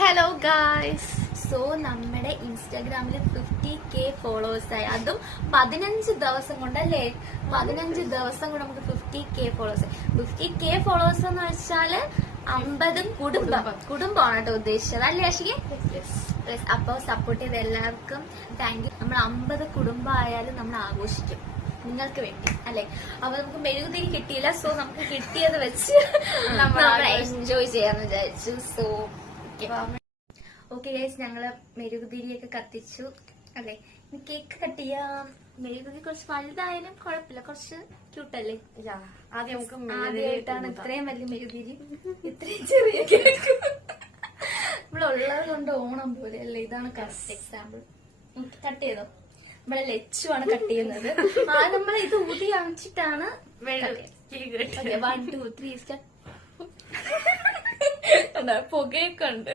Hello guys, so നമ്മുടെ ഇൻസ്റ്റാഗ്രാമിൽ 50K ഫോളോവേഴ്സായി. അതും 15 ദിവസം കൊണ്ടല്ലേ? 15 ദിവസം കൊണ്ട് നമുക്ക് 50K ഫോളോവേഴ്സ്. 50K ഫോളോവേഴ്സ് എന്ന് വെച്ചാല് 50 കുടുംബമാണ് കേട്ടോ ഉദ്ദേശിച്ചത്, അല്ലേ അഷിക്ക്? അപ്പൊ സപ്പോർട്ട് ചെയ്ത എല്ലാവർക്കും താങ്ക് യു. നമ്മൾ 50 കുടുംബമായാലും നമ്മൾ ആഘോഷിക്കും നിങ്ങൾക്ക് വേണ്ടി, അല്ലെ? അപ്പൊ നമുക്ക് മെഴുകുതിരി കിട്ടിയില്ല, സോ നമുക്ക് കിട്ടിയത് വെച്ച് നമ്മൾ എൻജോയ് ചെയ്യാന്ന് വിചാരിച്ചു. സോ ഓക്കെ ഗൈസ്, ഞങ്ങള് മെഴുകുതിരിയൊക്കെ കത്തിച്ചു, അല്ലെ? കേക്ക് കട്ട് ചെയ്യാം. മെഴുകുതിരി കുറച്ച് വലുതായാലും കുഴപ്പമില്ല, കുറച്ച് ക്യൂട്ടല്ലേ? ആദ്യമായിട്ടാണ് ഇത്രയും വലിയ മെഴുകുതിരി, ഇത്രയും ചെറിയ കേക്ക്. ഇവിടെ ഉള്ളത് കൊണ്ട് ഓണം പോലെ അല്ലേ? ഇതാണ് കറക്റ്റ് എക്സാമ്പിൾ. കട്ട് ചെയ്തോ? ഇവിടെ ലച്ചുവാണ് കട്ട് ചെയ്യുന്നത്. നമ്മൾ ഇത് ഊതി അണിച്ചിട്ടാണ് 1 2 3 പുകയൊക്കെ ഉണ്ട്.